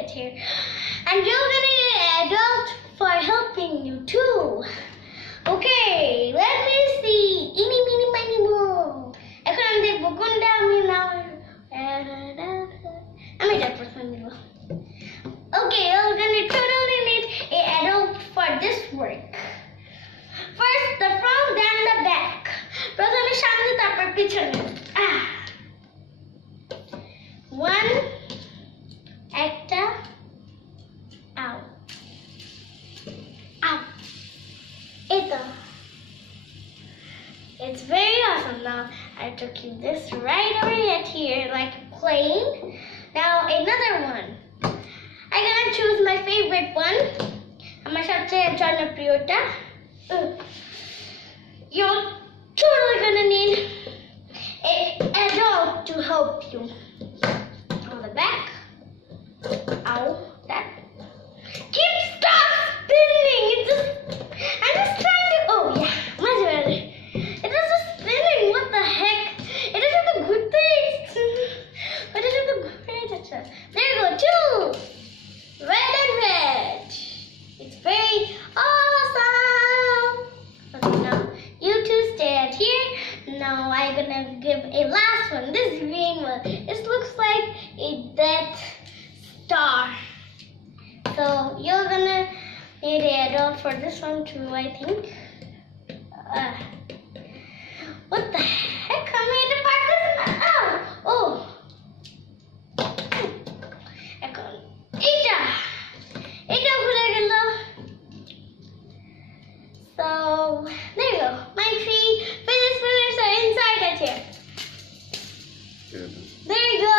it here. And you're gonna need an adult for helping you too. Okay, let me see. Eeny, meeny, miny, moe. এখন আমি দেখবো কোনটা আমি নাও আমি এটা প্রথমে দিব। Okay, you're gonna totally need an adult for this work. First the front, then the back. প্রথমে সামনে তারপর পিছনে। One, একটা, ow, ow. It's very awesome. Now I have to keep this right over here like plain. Now another one. I'm gonna choose my favorite one. আমার সবচেয়ে জনপ্রিয়টা। You're totally gonna need an adult to help you. On the back. Ow, that. Stop spinning. I'm just trying to. Oh yeah, much better. It is just spinning. What the heck? It isn't a good thing. What is it a good thing? There you go. Two. Red and red. It's very awesome. Okay, now you two stand here. Now I'm gonna give a last one. This green one. This looks like a Death Star. So you're gonna need an adult for this one too, I think. What the heck? I made a part this one. Oh. So there you go. My three fidget spinners are inside that chair. There you go.